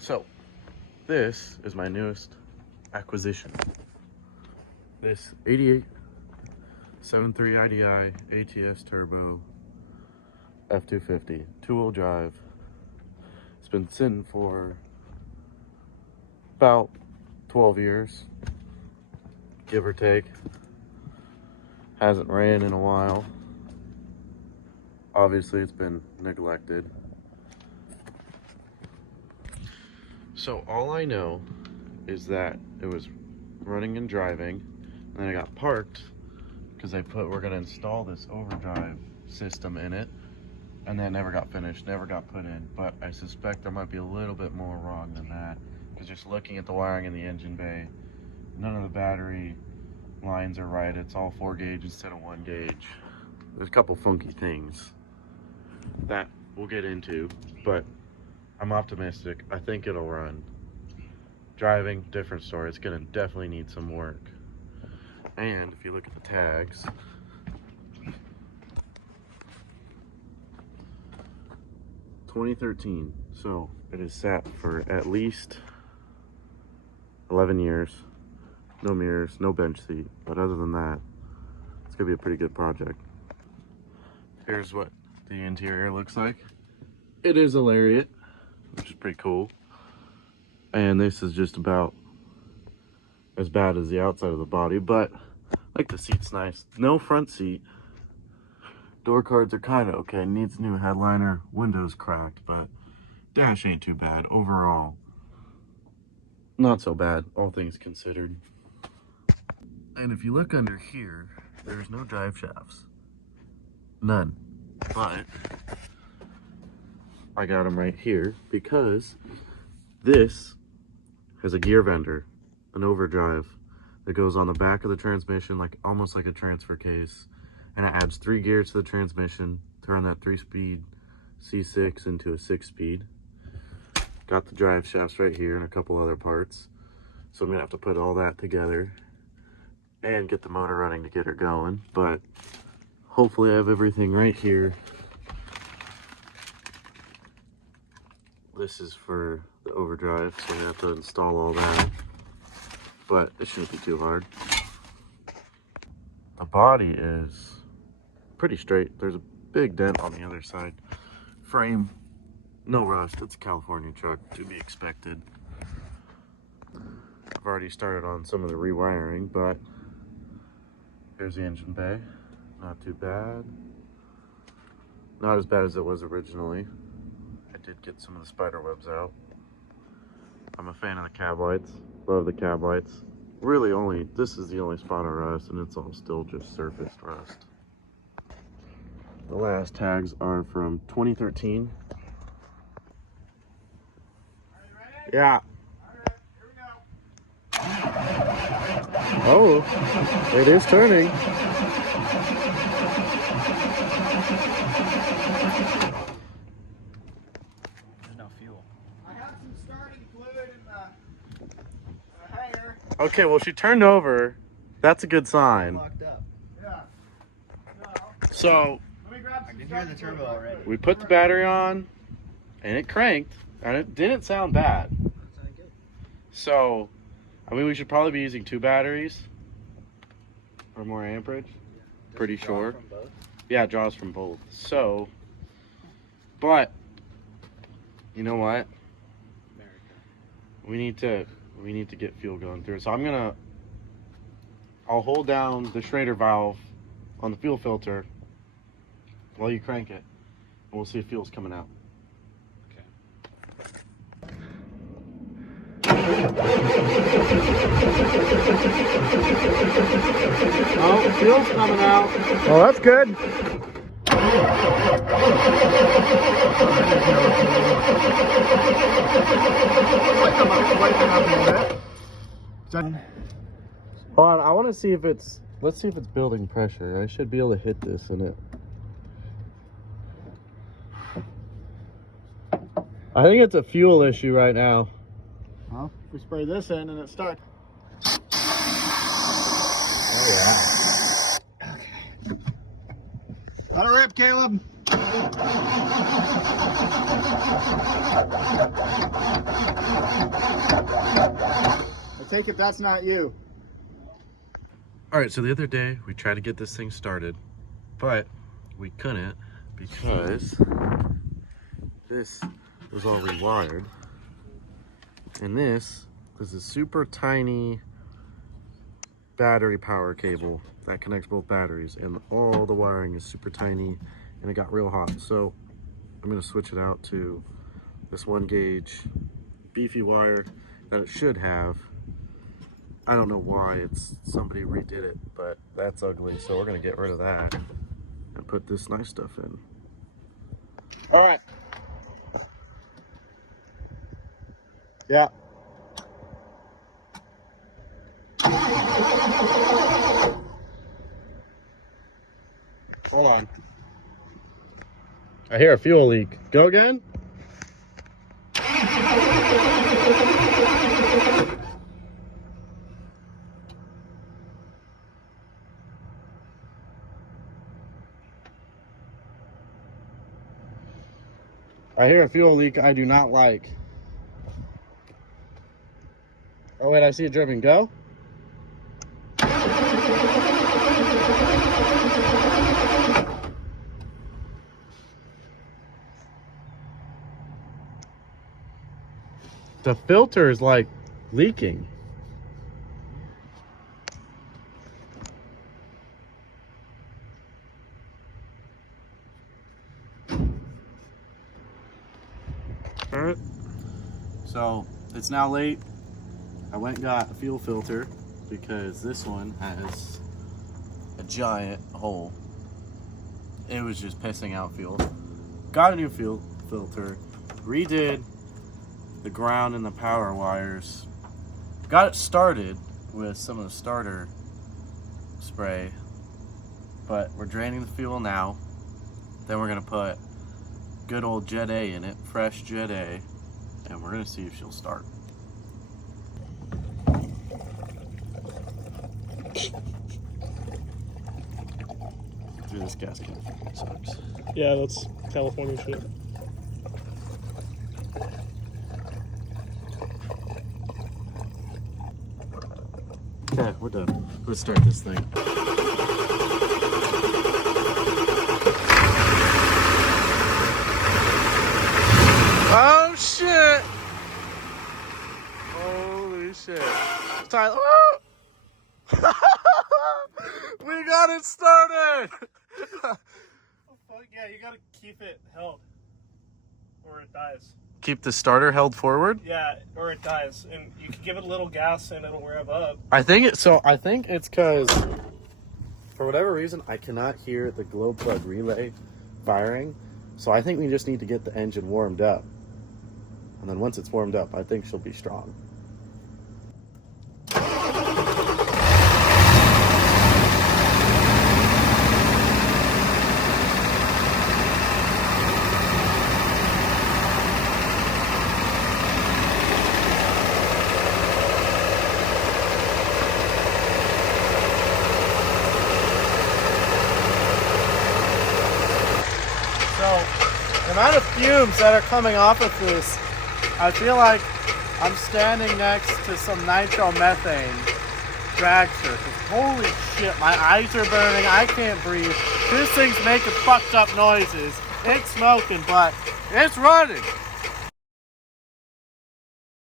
So, this is my newest acquisition. This 88 7.3 IDI ATS turbo F250 two-wheel drive. It's been sitting for about 12 years, give or take. Hasn't ran in a while. Obviously, it's been neglected. So all I know is that it was running and driving, and then I got parked because we're gonna install this overdrive system in it, and that never got finished, never got put in. But I suspect there might be a little bit more wrong than that, because just looking at the wiring in the engine bay, none of the battery lines are right. It's all 4 gauge instead of 1 gauge. There's a couple funky things that we'll get into, but I'm optimistic. I think it'll run. Driving, different story. It's gonna definitely need some work. And if you look at the tags, "2013", so it is sat for at least 11 years. No mirrors, no bench seat, but other than that, it's gonna be a pretty good project. Here's what the interior looks like. It is a Lariat, which is pretty cool. And this is just about as bad as the outside of the body, but like the seat's nice. No front seat. Door cards are kind of okay. Needs a new headliner. Windows cracked, but dash ain't too bad. Overall, not so bad, all things considered. And if you look under here, there's no drive shafts. None. But I got them right here because this has a gear vendor, an overdrive that goes on the back of the transmission, like almost like a transfer case, and it adds 3 gears to the transmission to run that 3-speed C6 into a 6-speed. Got the drive shafts right here and a couple other parts, so I'm gonna have to put all that together and get the motor running to get her going. But hopefully I have everything right here. This is for the overdrive, so I'm gonna have to install all that, but it shouldn't be too hard. The body is pretty straight. There's a big dent on the other side. Frame, no rust. It's a California truck, to be expected. I've already started on some of the rewiring, but here's the engine bay. Not too bad. Not as bad as it was originally. I did get some of the spider webs out. I'm a fan of the cab lights. Love the cab lights. Really this is the only spot of rust, and it's all still just surfaced rust. The last tags are from 2013. Are you ready? Yeah. Alright, here we go. Oh, it is turning. There's no fuel. I got some starting fluid in the hanger. Okay, well, she turned over. That's a good sign. Locked up. Yeah. So Let me grab I some can hear the starting turbo fluid. already. we put the battery on, and it cranked, and it didn't sound bad. Sound good. So, I mean, we should probably be using 2 batteries for more amperage. Does Pretty it draw sure. from both? Yeah, it draws from both. So, but you know what? America. We need to get fuel going through it. So I'll hold down the Schrader valve on the fuel filter while you crank it, and we'll see if fuel's coming out. Oh, fuel's coming out. Well, that's good. Hold on, I want to see if let's see if it's building pressure. I should be able to hit this in it. I think it's a fuel issue right now. Well, if we spray this in and it starts. Oh yeah. Let it rip, Caleb. I take it that's not you. All right, so the other day we tried to get this thing started, but we couldn't because this was all rewired. And this is a super tiny battery power cable that connects both batteries, and all the wiring is super tiny, and it got real hot. So I'm gonna switch it out to this 1 gauge beefy wire that it should have. I don't know why somebody redid it, but that's ugly. So we're gonna get rid of that and put this nice stuff in. All right. Yeah. Hold on. I hear a fuel leak. Go again? I hear a fuel leak I do not like. Oh wait, I see it dripping. Go. The filter is like leaking. All right. So it's now late. I went and got a fuel filter because this one has a giant hole. It was just pissing out fuel. Got a new fuel filter, redid the ground and the power wires. Got it started with some of the starter spray, but we're draining the fuel now. Then we're gonna put good old Jet A in it, fresh Jet A, and we're gonna see if she'll start. Through this gasket sucks. Yeah, that's California shit. Okay, we're done. Let's start this thing. Oh shit! Holy shit. Tyler. We got it started! Yeah, you gotta keep it held, or it dies. Keep the starter held forward? Yeah, or it dies, and you can give it a little gas and it'll rev up. I think it's because for whatever reason I cannot hear the glow plug relay firing. So I think we just need to get the engine warmed up. And then once it's warmed up, I think she'll be strong. The amount of fumes that are coming off of this, I feel like I'm standing next to some nitromethane dragster. Holy shit, my eyes are burning, I can't breathe. This thing's making fucked up noises. It's smoking, but it's running.